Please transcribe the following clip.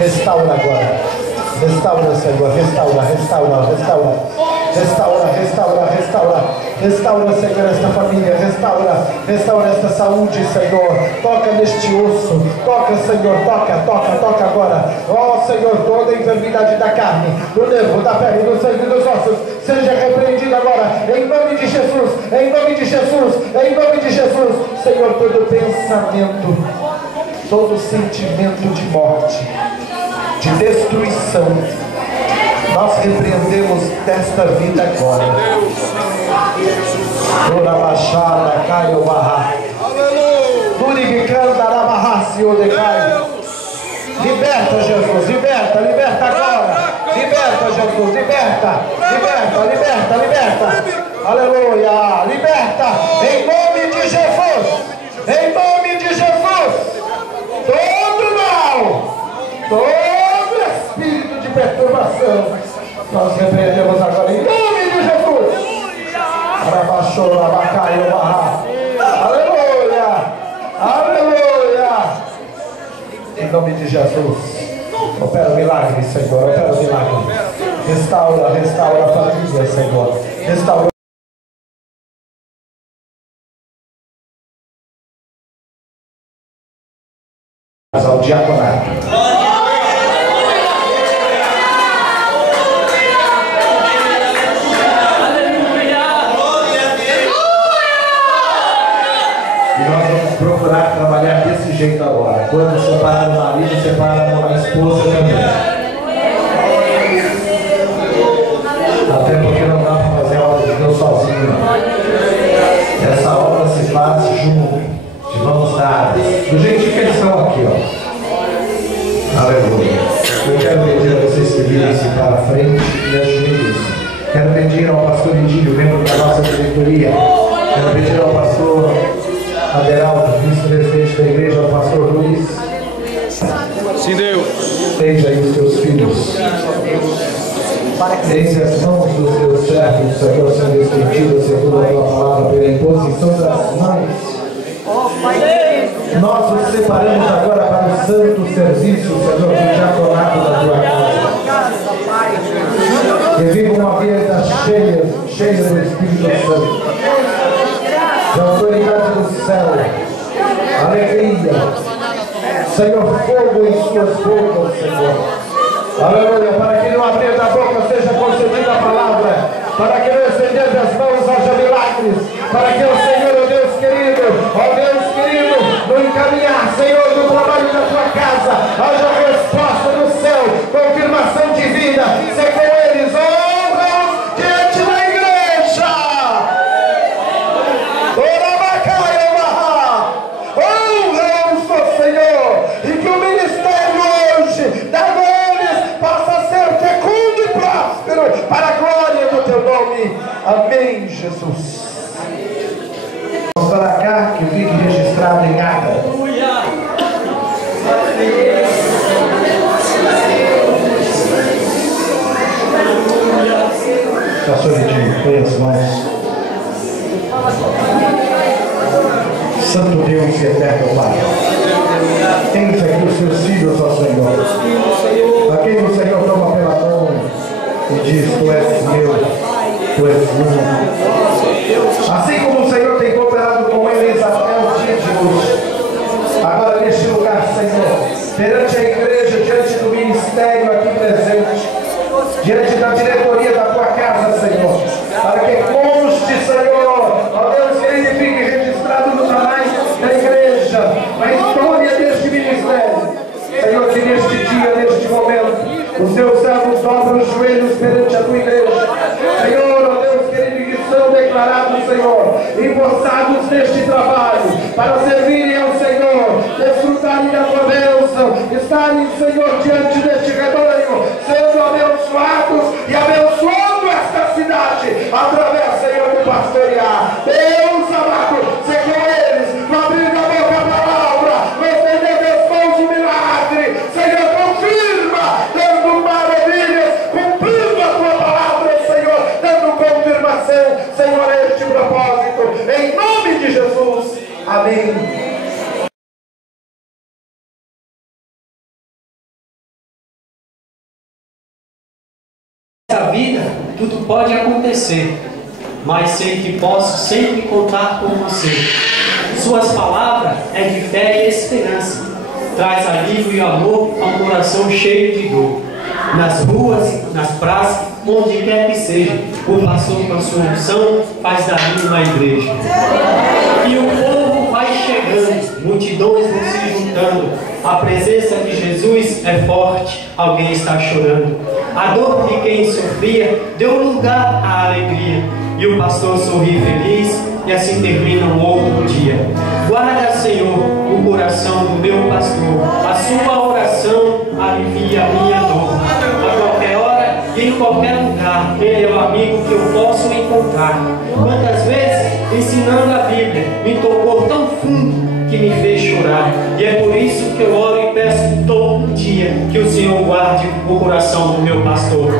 Restaura agora. Restaura, Senhor. Restaura, restaura, restaura. Restaura, restaura, restaura. Restaura, Senhor, esta família. Restaura, restaura esta saúde, Senhor. Toca neste osso. Toca, Senhor. Toca, toca, toca agora. Ó, Senhor, toda enfermidade da carne, do nervo, da pele, do sangue, dos ossos, seja repreendida agora. Em nome de Jesus. Em nome de Jesus. Em nome de Jesus. Senhor, todo pensamento, todo sentimento de morte, de destruição, nós repreendemos desta vida agora. Urabachara, Caio Barra, Duribicanda, Arabarraci, Odecai. Liberta, Jesus, liberta, liberta agora. Liberta, Jesus, liberta, liberta, liberta, liberta. Aleluia, liberta, em nome de Jesus, em nome de Jesus. Todo mal, todo espírito de perturbação, nós repreendemos agora em nome de Jesus. Arabaixou, abacaio, barra. Aleluia, aleluia. Em nome de Jesus, opera o milagre, Senhor, opera o milagre. Restaura, restaura a família, Senhor. Restaura ao diaconato. E nós vamos procurar trabalhar desse jeito agora. Quando separar o marido, separar a esposa também. Até porque não dá para fazer a obra de Deus sozinho. Essa obra se faz junto, de mãos dadas, do jeitinho que eles estão aqui, ó. Aleluia. Eu quero pedir a vocês que virem-se para a frente e ajoelhem-se. Quero pedir ao pastor Edílio, membro da nossa diretoria. Quero pedir ao pastor Aderaldo, vice-presidente da igreja, ao pastor Luiz. Sim, Deus. Eis aí os teus filhos. Eis as mãos dos teus servos, Senhor, sendo estendidas segundo a tua palavra pela imposição das mãos. Nós nos separamos agora para o santo serviço, Senhor, do diaconato da tua casa. Que viva uma vida cheia, cheia do Espírito Santo, de autoridade do céu, alegria, Senhor, fogo em suas bocas, Senhor. Aleluia, para que no abrir da boca seja concedida a palavra, para que no estender das mãos haja milagres, para que o Senhor, ó Deus querido, no encaminhar, Senhor, do trabalho da tua casa, haja resposta no céu, confirmação divina, se com eles honram diante da igreja. Honra-os, Senhor, e que o ministério hoje da nomes possa ser fecundo e próspero para a glória do teu nome. Amém, Jesus. Vamos para cá, que fique registrado em ata. Pastor Edinho, põe as mãos. Santo Deus e eterno Pai, eis aqui os seus filhos, ó Senhor, a quem o Senhor toma pela mão e diz: tu és meu, tu és meu. Assim como o Senhor tem cooperado com eles até o dia de hoje, agora neste lugar, Senhor, perante a igreja, diante do ministério aqui presente, diante da diretoria da tua casa, Senhor, para que conste, Senhor, ó Deus querido, e fique registrado nos anais da igreja, na história deste ministério, Senhor, que neste dia, neste momento, os teus servos dobram os joelhos perante a tua igreja, Senhor, ó Deus querido, que são declarados, Senhor, empossados neste trabalho, para servirem ao Senhor, desfrutarem da tua bênção, estarem, Senhor, diante deste rebanho, sendo abençoados e abençoando esta cidade, através, Senhor, do pastorear. Deus amado, se com eles, no abrir da boca a palavra, no estender das mãos o milagre, Senhor, confirma, dando maravilhas, cumprindo a tua palavra, Senhor, dando confirmação, Senhor, a este propósito, em nome de Jesus. Amém. pode acontecer, mas sei que posso sempre contar com você. Suas palavras é de fé e esperança, traz alívio e amor a um coração cheio de dor. Nas ruas, nas praças, onde quer que seja, o pastor com a sua unção faz dali uma igreja. E o povo vai chegando, multidões vão se juntando. A presença de Jesus é forte, alguém está chorando. A dor de quem sofria deu lugar à alegria. E o pastor sorri feliz, e assim termina um outro dia. Guarda, Senhor, o coração do meu pastor. A sua oração alivia a minha dor. A qualquer hora e em qualquer lugar, Ele é o amigo que eu posso encontrar. Quantas vezes, ensinando a Bíblia, me tocou tão fundo que me fez chorar. E é por isso que eu oro e peço todo dia que o Senhor guarde o coração do meu pastor.